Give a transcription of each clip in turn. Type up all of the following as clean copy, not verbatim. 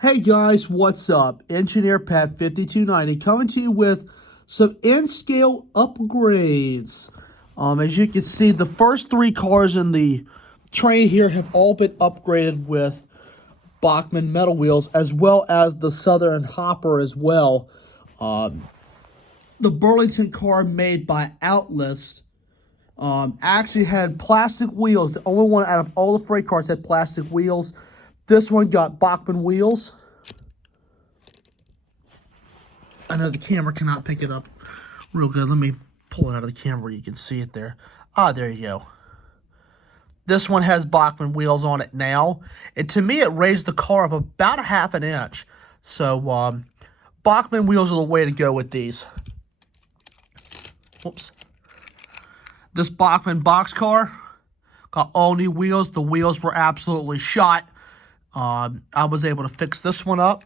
Hey guys, what's up? Engineer Pat 5290 coming to you with some N-scale upgrades. As you can see, the first three cars in the train here have all been upgraded with Bachmann metal wheels, as well as the Southern Hopper as well. The Burlington car made by Atlas actually had plastic wheels. The only one out of all the freight cars had plastic wheels. This one got Bachmann wheels. I know the camera cannot pick it up real good. Let me pull it out of the camera where you can see it there. Ah, there you go. This one has Bachmann wheels on it now. And to me, it raised the car up about a half an inch. So, Bachmann wheels are the way to go with these. Whoops. This Bachmann boxcar got all new wheels. The wheels were absolutely shot. I was able to fix this one up.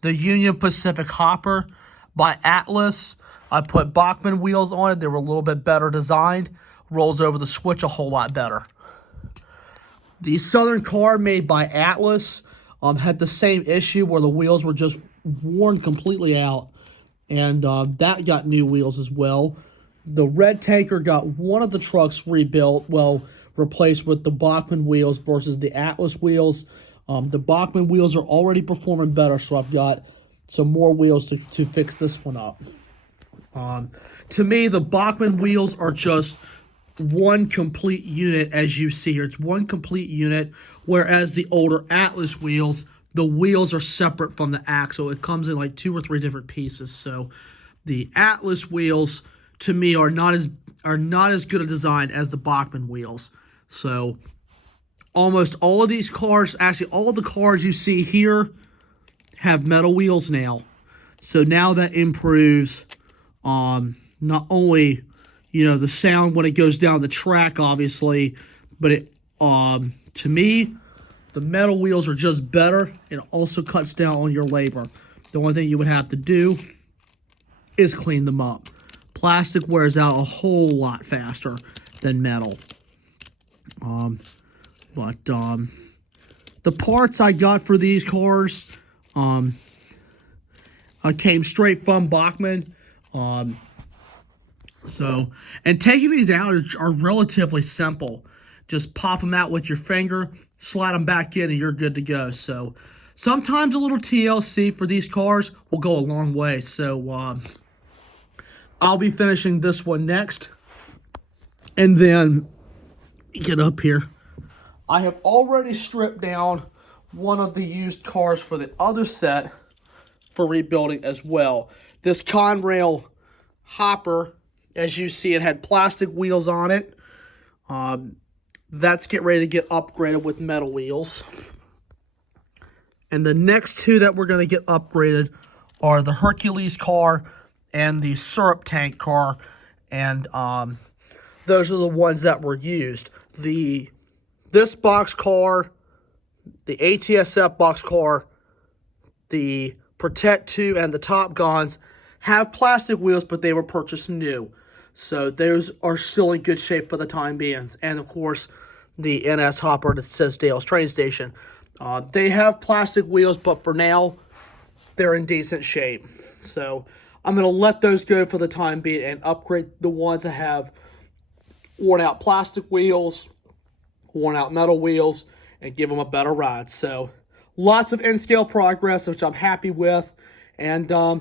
The Union Pacific Hopper by Atlas, I put Bachmann wheels on it. They were a little bit better designed. Rolls over the switch a whole lot better. The Southern car made by Atlas had the same issue where the wheels were just worn completely out. And that got new wheels as well. The Red Tanker got one of the trucks rebuilt, replaced with the Bachmann wheels versus the Atlas wheels. The Bachmann wheels are already performing better, so I've got some more wheels to fix this one up. To me, the Bachmann wheels are just one complete unit, as you see here. It's one complete unit, whereas the older Atlas wheels, the wheels are separate from the axle. It comes in like 2 or 3 different pieces. So the Atlas wheels, to me, are not as good a design as the Bachmann wheels. So almost all of these cars, actually all of the cars you see here, have metal wheels now. So now that improves not only, the sound when it goes down the track, obviously, but it to me, the metal wheels are just better. It also cuts down on your labor. The only thing you would have to do is clean them up. Plastic wears out a whole lot faster than metal. The parts I got for these cars came straight from Bachmann. And taking these out are relatively simple. Just pop them out with your finger, slide them back in, and you're good to go. So sometimes a little TLC for these cars will go a long way. So I'll be finishing this one next. And then, get up here. I have already stripped down one of the used cars for the other set for rebuilding as well. This Conrail Hopper, as you see, it had plastic wheels on it. That's getting ready to get upgraded with metal wheels. And the next two that we're going to get upgraded are the Hercules car and the Syrup Tank car. And those are the ones that were used. This box car, the ATSF box car, the Protect 2, and the Top Guns have plastic wheels, but they were purchased new. So those are still in good shape for the time being. And of course, the NS Hopper that says Dale's Train Station. They have plastic wheels, but for now, they're in decent shape. So I'm going to let those go for the time being and upgrade the ones that have worn out plastic wheels, worn out metal wheels, and give them a better ride. So lots of N-scale progress, which I'm happy with. And a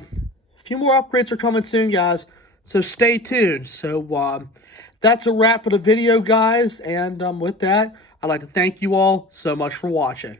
few more upgrades are coming soon, guys. So stay tuned. So that's a wrap for the video, guys. And with that, I'd like to thank you all so much for watching.